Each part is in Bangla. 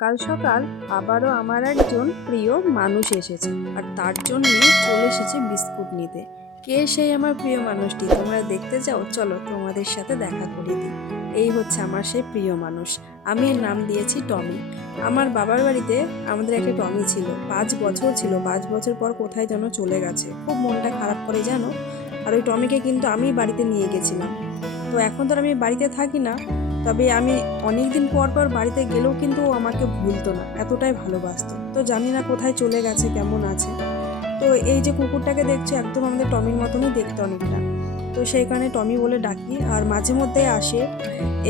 সকাল সকাল আবারও আমার একজন প্রিয় মানুষ এসেছে আর তার জন্যই চলে এসেছে বিস্কুট নিতে। কে সেই আমার প্রিয় মানুষটি? তোমরা দেখতে চাও? চলো তোমাদের সাথে দেখা করে দিই। এই হচ্ছে আমার সেই প্রিয় মানুষ। আমি এর নাম দিয়েছি টমি। আমার বাবার বাড়িতে আমাদের একটা টমি ছিল। পাঁচ বছর ছিল। পাঁচ বছর পর কোথায় যেন চলে গেছে। খুব মনটা খারাপ করে জানো? আর ওই টমিকে কিন্তু আমি বাড়িতে নিয়ে গেছিলাম। তো এখন তো আমি বাড়িতে থাকি না। তবে আমি অনেক দিন পর পর বাড়িতে গেলেও কিন্তু ও আমাকে ভুলতো না, এতটাই ভালোবাসতো। তো জানি না কোথায় চলে গেছে, কেমন আছে। তো এই যে কুকুরটাকে দেখছ, একদম আমাদের টমির মতনই দেখতে অনেকটা। তো সেই কারণে টমি বলে ডাকি, আর মাঝে মধ্যে আসে,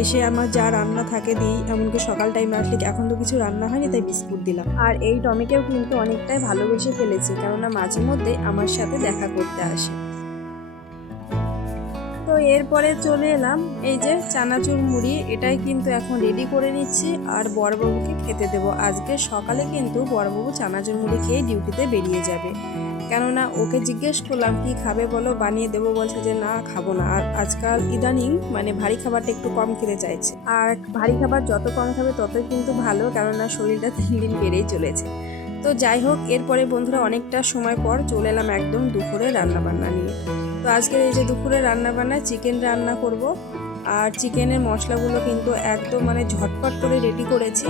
এসে আমার যা রান্না থাকে দিই, এমনকি সকাল টাইমে আসলে এখন তো কিছু রান্না হয়নি, তাই বিস্কুট দিলাম। আর এই টমিকেও কিন্তু অনেকটাই ভালোবেসে ফেলেছি, কেননা মাঝে মধ্যে আমার সাথে দেখা করতে আসে। তো এরপরে চলে এলাম। এই যে চানাচুর মুড়ি, এটাই কিন্তু এখন রেডি করে নিচ্ছি। আর বড়বাবুকে খেতে দেব। আজকে সকালে কিন্তু বড়বাবু চানাচুর মুড়ি খেয়ে ডিউটিতে বেরিয়ে যাবে। কেননা ওকে জিজ্ঞেস করলাম, কি খাবে বলো? বানিয়ে দেবো। বলছে যে, না, খাব না। আর আজকাল ইদানিং মানে ভারী খাবারটা একটু কম খেতে চাইছে। আর ভারী খাবার যত কম খাবে ততই কিন্তু ভালো, কেননা শরীরটা তিন দিন বেড়েই চলেছে। তো যাই হোক, এরপরে বন্ধুরা অনেকটা সময় পর চলে এলাম একদম দুপুরে রান্না বান্না নিয়ে। তো আজকের এই যে দুপুরে রান্না বান্না চিকেন রান্না করব। আর চিকেনের মশলাগুলো কিন্তু একদম মানে ঝটপট করে রেডি করেছি।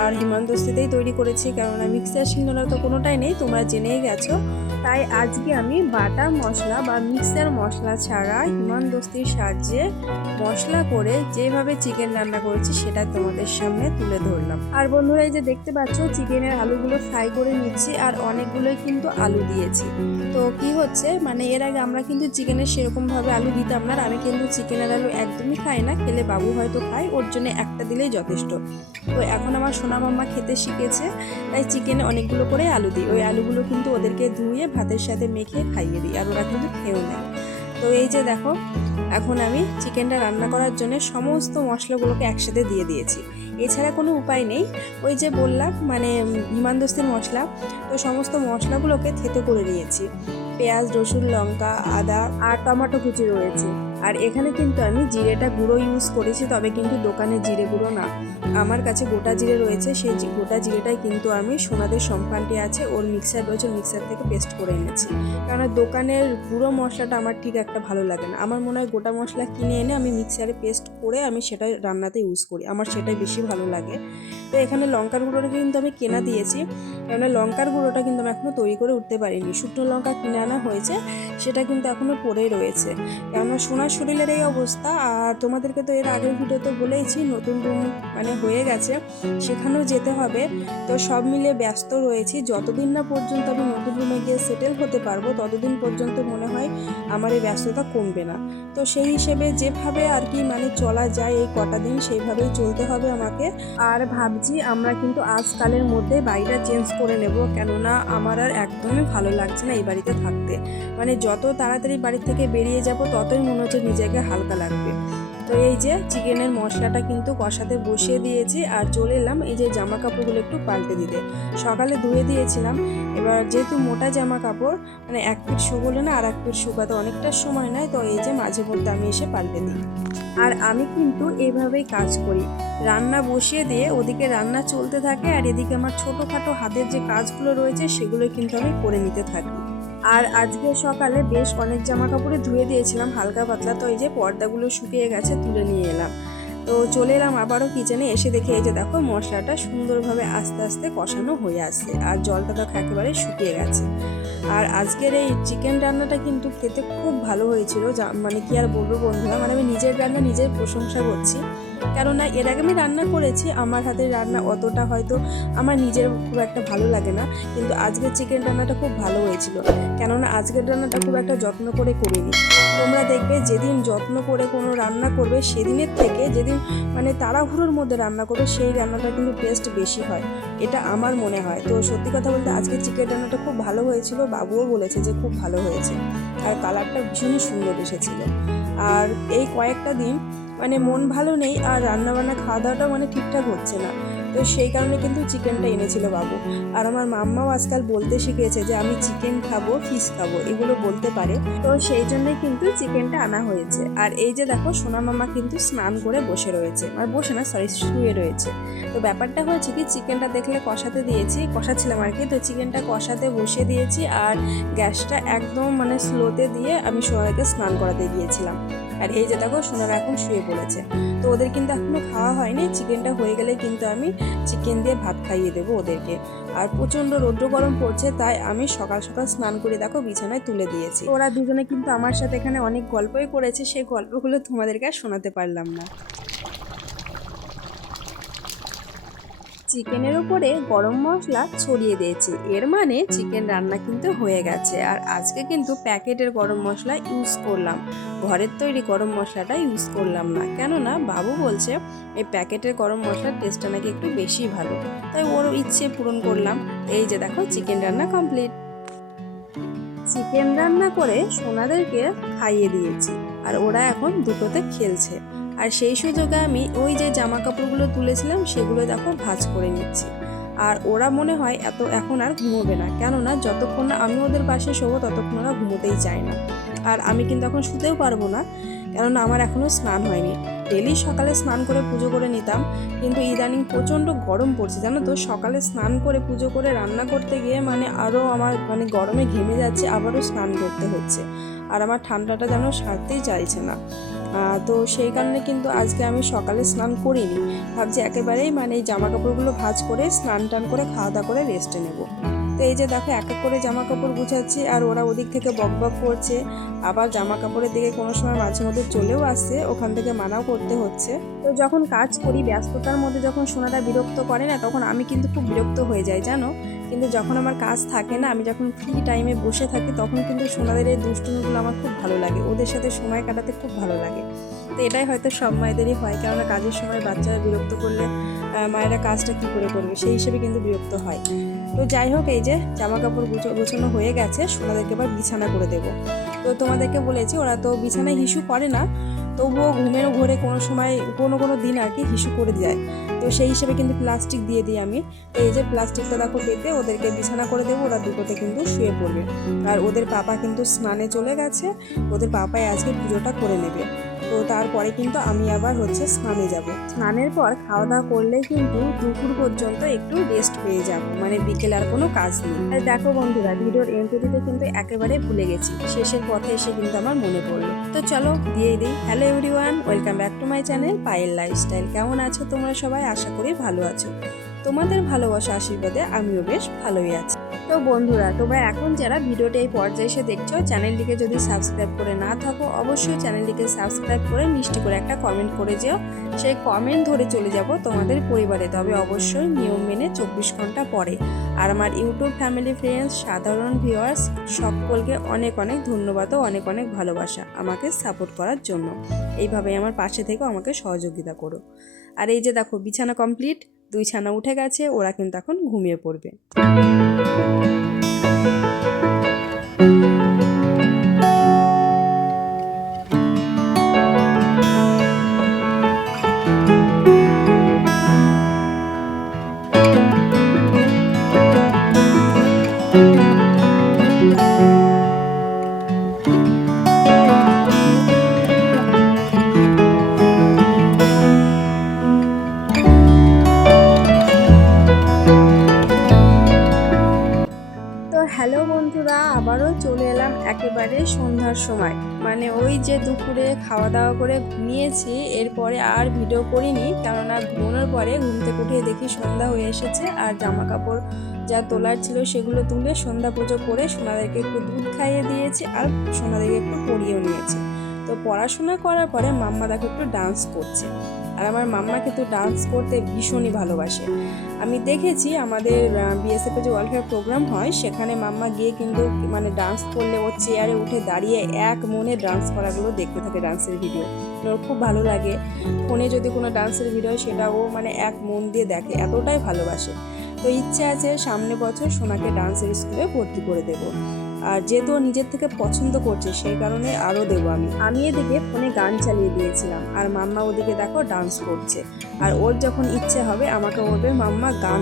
আর হিমান্তস্তিতেই তৈরি করেছি, কেননা মিক্সার শিলনোড়া তো কোনোটাই নেই, তোমরা জেনেই গেছো। তাই আজকে আমি বাটা মশলা বা মিক্সার মশলা ছাড়া হিমানদস্তির সাহায্যে মশলা করে যেভাবে চিকেন রান্না করেছি, সেটা তোমাদের সামনে তুলে ধরলাম। আর বন্ধুরা, এই যে দেখতে পাচ্ছ চিকেনের আলুগুলো ফ্রাই করে নিচ্ছি, আর অনেকগুলোই কিন্তু আলু দিয়েছি। তো কি হচ্ছে? মানে এর আগে আমরা কিন্তু চিকেনের সেরকমভাবে আলু দিতাম না আমি কিন্তু চিকেনের আলু একদমই খাই না, খেলে বাবু হয়তো খায়, ওর জন্য একটা দিলেই যথেষ্ট। তো এখন আমার সোনা মাম্মা খেতে শিখেছে, তাই চিকেনে অনেকগুলো করে আলু দিই। ওই আলুগুলো কিন্তু ওদেরকে ধুয়ে ভাতের সাথে মেখে খাইয়ে দিই, আর ওরা কিন্তু খেয়েও নেয়। তো এই যে দেখো, এখন আমি চিকেনটা রান্না করার জন্য সমস্ত মশলাগুলোকে একসাথে দিয়ে দিয়েছি। এছাড়া কোনো উপায় নেই। ওই যে বললাম মানে হিমানদস্তির মশলা, তো সমস্ত মশলাগুলোকে থেতে করে নিয়েছি। পেঁয়াজ, রসুন, লঙ্কা, আদা আর টমেটো কুচি রয়েছে। আর এখানে কিন্তু আমি জিরেটা গুঁড়ো ইউজ করেছি, তবে কিন্তু দোকানে জিরে গুঁড়ো না। আমার কাছে গোটা জিরে রয়েছে, সেই গোটা জিরেটাই কিন্তু আমি সোনাদের সম্পানটি আছে, ওর মিক্সার রয়েছে মিক্সার থেকে পেস্ট করে এনেছি। কারণ দোকানের গুঁড়ো মশলাটা আমার ঠিক একটা ভালো লাগে না। আমার মনে হয় গোটা মশলা কিনে এনে আমি মিক্সারে পেস্ট করে আমি সেটা রান্নাতে ইউজ করি, আমার সেটাই বেশি ভালো লাগে। তো এখানে লঙ্কার গুঁড়োটা কিন্তু আমি কেনা দিয়েছি। কেননা লঙ্কার গুঁড়োটা কিন্তু আমি এখনও তৈরি করে উঠতে পারিনি। শুকনো লঙ্কা কিনে আনা হয়েছে, সেটা কিন্তু এখনও পড়েই রয়েছে। কেননা সোনার শরীরের এই অবস্থা, আর তোমাদেরকে তো এর আগের ভিডিওতে বলেইছি, নতুন রুম মানে হয়ে গেছে, সেখানেও যেতে হবে। তো সব মিলে ব্যস্ত রয়েছি। যতদিন না পর্যন্ত আমি নতুন রুমে গিয়ে সেটেল হতে পারব, ততদিন পর্যন্ত মনে হয় আমার এই ব্যস্ততা কমবে না। তো সেই হিসেবে যেভাবে আর কি মানে চলা যায় এই কটা দিন, সেইভাবেই চলতে হবে আমাকে। আর ভাবছি আমরা কিন্তু আজকালের মধ্যে বাড়িটা চেঞ্জ করে নেব, কেননা আমার আর একদমই ভালো লাগছে না এই বাড়িতে থাকতে। মানে যত তাড়াতাড়ি বাড়ি থেকে বেরিয়ে যাব, ততই মনে হচ্ছে নিজেকে হালকা লাগবে। তো এই যে চিকেনের মশলাটা কিন্তু কষাতে বসিয়ে দিয়েছি আর চলে এলাম এই যে জামা কাপড়গুলো একটু পাল্টে দিতে। সকালে ধুয়ে দিয়েছিলাম। এবার যেহেতু মোটা জামা কাপড় মানে এক পিঠ শুকোলে না আর এক পিঠ শুকাতে অনেকটা সময় নেয়, তো এই যে মাঝে মধ্যে আমি এসে পাল্টে দিই। আর আমি কিন্তু এইভাবেই কাজ করি। রান্না বসিয়ে দিয়ে ওদিকে রান্না চলতে থাকে আর এদিকে আমার ছোটোখাটো হাতের যে কাজগুলো রয়েছে সেগুলো কিন্তু আমি করে নিতে থাকি। আর আজকে সকালে বেশ অনেক জামা কাপড়ে ধুয়ে দিয়েছিলাম, হালকা পাতলা। তো এই যে পর্দাগুলো শুকিয়ে গেছে, তুলে নিয়ে এলাম। তো চলে এলাম আবারও কিচেনে এসে দেখে এই যে দেখো মশলাটা সুন্দরভাবে আস্তে আস্তে কষানো হয়ে আসছে। আর জলটা দেখো একেবারে শুকিয়ে গেছে। আর আজকের এই চিকেন রান্নাটা কিন্তু খেতে খুব ভালো হয়েছিল। মানে কি আর বলব বন্ধুরা মানে আমি নিজের রান্না নিজের প্রশংসা করছি। কেননা এর আগে আমি রান্না করেছি, আমার হাতের রান্না অতটা হয়তো আমার নিজের খুব একটা ভালো লাগে না। কিন্তু আজকের চিকেন রান্নাটা খুব ভালো হয়েছিল। কেননা আজকের রান্নাটা খুব একটা যত্ন করে করিনি। তোমরা দেখবে যেদিন যত্ন করে কোনো রান্না করবে, সেদিনের থেকে যেদিন মানে তাড়াহুড়োর মধ্যে রান্না করবে, সেই রান্নাটা কিন্তু টেস্ট বেশি হয়। এটা আমার মনে হয়। তো সত্যি কথা বলতে আজকে চিকেন রান্নাটা খুব ভালো হয়েছিল। বাবুও বলেছে যে খুব ভালো হয়েছে। আর কালারটা ভীষণই সুন্দর এসেছিল। আর এই কয়েকটা দিন মানে মন ভালো নেই আর রান্নাবান্না খাওয়া দাওয়াটা মানে ঠিকঠাক হচ্ছে না। তো সেই কারণে কিন্তু চিকেনটা এনেছিল বাবু। আর আমার মাম্মাও আজকাল বলতে শিখেছে যে, আমি চিকেন খাব, ফিশ খাব। এগুলো বলতে পারে। তো সেই জন্যই কিন্তু চিকেনটা আনা হয়েছে। আর এই যে দেখো, সোনা মামা কিন্তু স্নান করে বসে রয়েছে। আর বসে না সরি শুয়ে রয়েছে। তো ব্যাপারটা হয়েছে কি, চিকেনটা দেখলে কষাতে দিয়েছি, কষাচ্ছিলাম আর কি। তো চিকেনটা কষাতে বসিয়ে দিয়েছি আর গ্যাসটা একদম মানে স্লোতে দিয়ে আমি সোনাকে স্নান করাতে গিয়েছিলাম। আর এই যে দেখো, সোনারা এখন শুয়ে পড়েছে। তো ওদের কিন্তু এখনও খাওয়া হয়নি। চিকেনটা হয়ে গেলে কিন্তু আমি চিকেন দিয়ে ভাত খাইয়ে দেবো ওদেরকে। আর প্রচণ্ড রৌদ্র গরম পড়ছে, তাই আমি সকাল সকাল স্নান করে দেখো বিছানায় তুলে দিয়েছি। ওরা দুজনে কিন্তু আমার সাথে এখানে অনেক গল্পই করেছে। সেই গল্পগুলো তোমাদেরকে আর শোনাতে পারলাম না। চিকেনের উপরে গরম মশলা ছড়িয়ে দিয়েছি। এর মানে চিকেন রান্না কিন্তু হয়ে গেছে। আর আজকে কিন্তু প্যাকেটের গরম মশলা ইউজ করলাম। ঘরের তৈরি গরম মশলাটা ইউজ করলাম না। কেননা বাবু বলছে, এই প্যাকেটের গরম মশলার টেস্টটা নাকি একটু বেশি ভালো। তাই ওর ইচ্ছে পূরণ করলাম। এই যে দেখো, চিকেন রান্না কমপ্লিট। চিকেন রান্না করে সোনাদেরকে খাইয়ে দিয়েছি। আর ওরা এখন দুটোতে খেলছে। আর সেই সুযোগে আমি ওই যে জামা কাপড়গুলো তুলেছিলাম, সেগুলো দেখো ভাঁজ করে নিচ্ছি। আর ওরা মনে হয় এত এখন আর ঘুমোবে না, কেননা যতক্ষণ না আমি ওদের পাশে শোবো, ততক্ষণ ওরা ঘুমোতেই চায় না। আর আমি কিন্তু এখন শুতেও পারব না, কেননা আমার এখনও স্নান হয়নি। ডেলি সকালে স্নান করে পুজো করে নিতাম, কিন্তু ইদানিং প্রচণ্ড গরম পড়ছে, জানো তো? সকালে স্নান করে পুজো করে রান্না করতে গিয়ে মানে আরও আমার মানে গরমে ঘেমে যাচ্ছে, আবারও স্নান করতে হচ্ছে। আর আমার ঠান্ডাটা যেন সারতেই চাইছে না। তো সেই কারণে কিন্তু আজকে আমি সকালে স্নান করিনি। ভাবছি একেবারেই মানে জামা কাপড়গুলো ভাঁজ করে স্নান টান করে খাওয়া দাওয়া করে রেস্টে নেব। তো এই যে দেখো, এক এক করে জামা কাপড় গুছাচ্ছি আর ওরা ওদিক থেকে বক বক করছে। আবার জামা কাপড়ের দিকে কোনো সময় মাঝে মধ্যে চলেও আসছে, ওখান থেকে মানাও করতে হচ্ছে। তো যখন কাজ করি, ব্যস্ততার মধ্যে যখন সোনাটা বিরক্ত করে না, তখন আমি কিন্তু খুব বিরক্ত হয়ে যাই, জানো? কিন্তু যখন আমার কাজ থাকে না, আমি যখন ফ্রি টাইমে বসে থাকি, তখন কিন্তু সোনাদের এই দুষ্টুমিগুলো আমার খুব ভালো লাগে। ওদের সাথে সময় কাটাতে খুব ভালো লাগে। তো এটাই হয়তো সব মায়েদেরই হয়, কেননা কাজের সময় বাচ্চারা বিরক্ত করলে মায়েরা কাজটা কী করে করবে? সেই হিসেবে কিন্তু বিরক্ত হয়। তো যাই হোক, এই যে জামা কাপড় গুছো, গোছানো হয়ে গেছে, সোনাদেরকে এবার বিছানা করে দেবো। তো তোমাদেরকে বলেছি, ওরা তো বিছানায় হিসু করে না, তবুও ঘুমের ঘরে কোনো সময়, কোনো কোনো দিন আর কি হিসু করে যায় তো সেই হিসেবে কিন্তু প্লাস্টিক দিয়ে দিই আমি। তো এই যে প্লাস্টিকটা দেখো পেতে ওদেরকে বিছানা করে দেবো, ওরা দুটোতে কিন্তু শুয়ে পড়বে। আর ওদের পাপা কিন্তু স্নানে চলে গেছে, ওদের পাপাই আজকে পুজোটা করে নেবে। তো তারপরে কিন্তু আমি আবার হচ্ছে স্নানে যাব। স্নানের পর খাওয়া দাওয়া করলেই কিন্তু দুপুর পর্যন্ত একটু রেস্ট পেয়ে যাব মানে বিকেল আর কোনো কাজ নেই। আর দেখো বন্ধুরা, ভিডিওর এন্ট্রিতে কিন্তু একেবারে ভুলে গেছি। শেষের পথে এসে কিন্তু আমার মনে পড়ল। তো চলো দিয়েই দিই। Hello everyone welcome back to my channel Payel lifestyle কেমন আছো তোমরা সবাই? আশা করি ভালো আছো। তোমাদের ভালোবাসা আশীর্বাদে আমিও বেশ ভালোই আছি। তো বন্ধুরা, তোমরা এখন যারা ভিডিওটা এই পর্যায়ে এসে দেখছ, চ্যানেলটিকে যদি সাবস্ক্রাইব করে না থাকো, অবশ্যই চ্যানেলটিকে সাবস্ক্রাইব করে মিষ্টি করে একটা কমেন্ট করে যেও। সেই কমেন্ট ধরে চলে যাব তোমাদের পরিবারে, তবে অবশ্যই নিয়ম মেনে চব্বিশ ঘণ্টা পরে। আর আমার ইউটিউব ফ্যামিলি ফ্রেন্ডস সাধারণ ভিউয়ার্স সকলকে অনেক অনেক ধন্যবাদ ও অনেক অনেক ভালোবাসা আমাকে সাপোর্ট করার জন্য। এইভাবে আমার পাশে থেকে আমাকে সহযোগিতা করো। আর এই যে দেখো, বিছানা কমপ্লিট দুই ছানা উঠে গেছে ওরা কিন্তু এখন ঘুমিয়ে পড়বে। খাওয়া দাওয়া করে ঘুমিয়েছি, এরপরে আর ভিডিও করিনি, কেননা ঘুমানোর পরে ঘুম থেকে উঠে দেখি সন্ধ্যা হয়ে এসেছে আর জামা কাপড় যা তোলার ছিল সেগুলো তুলে সন্ধ্যা পুজো করে সোনাদেরকে একটু দুধ খাইয়ে দিয়েছি আর সোনাদেরকে একটু পরিয়েও নিয়েছি। তো পড়াশোনা করার পরে মাম্মা দেখো একটু ডান্স করছে। আর আমার মাম্মা কিন্তু ডান্স করতে ভীষণই ভালোবাসে। আমি দেখেছি আমাদের বিএসএফে যে ওয়ার্ল্ড প্রোগ্রাম হয়, সেখানে মাম্মা গিয়ে কিন্তু মানে ডান্স করলে ও চেয়ারে উঠে দাঁড়িয়ে এক মনে ডান্স করাগুলো দেখতে থাকে ডান্সের ভিডিও ওর খুব ভালো লাগে। ফোনে যদি কোনো ডান্সের ভিডিও হয়, সেটা ও মানে এক মন দিয়ে দেখে, এতটাই ভালোবাসে। তো ইচ্ছে আছে সামনে বছর সোনাকে ডান্সের স্কুলে ভর্তি করে দেব। আর যেহেতু নিজের থেকে পছন্দ করছে, সেই কারণে আরও দেবো আমি। আমি এদিকে ফোনে গান চালিয়ে দিয়েছিলাম, আর মাম্মা ওদিকে দেখো ডান্স করছে। আর ওর যখন ইচ্ছে হবে, আমাকে বলবে, মাম্মা, গান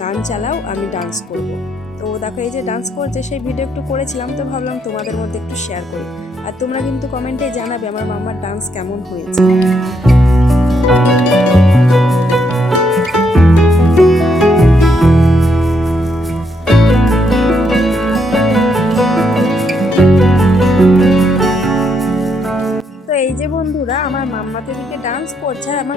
গান চালাও, আমি ডান্স করব। তো ও দেখো, এই যে ডান্স করছে, সেই ভিডিও একটু করেছিলাম, তো ভাবলাম তোমাদের মধ্যে একটু শেয়ার করি। আর তোমরা কিন্তু কমেন্টে জানাবে, আমার মাম্মার ডান্স কেমন হয়েছে।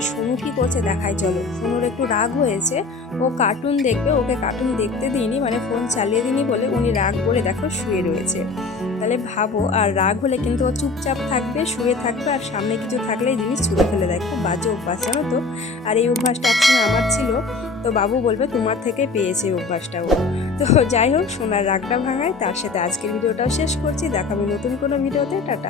সোনু কি করছে দেখাই চলো। সোনুর একটু রাগ হয়েছে, ও কার্টুন দেখবে, ওকে কার্টুন দেখতে দিইনি মানে ফোন চালিয়ে দিইনি বলে উনি রাগ বলে দেখো শুয়ে রয়েছে। তাহলে ভাবো, আর রাগ হলে কিন্তু ও চুপচাপ থাকবে, শুয়ে থাকবে, আর সামনে কিছু থাকলে জিনিস ছুঁড়ে ফেলে দেয় খুব বাজে অভ্যাস, জানো তো? আর এই অভ্যাসটা একসময় আমার ছিল, তো বাবু বলবে তোমার থেকে পেয়েছে অভ্যাসটা ও। তো যাই হোক, সোনার রাগটা ভাঙায়, তার সাথে আজকের ভিডিওটাও শেষ করছি, দেখাবো নতুন কোনো ভিডিওতে, টাটা।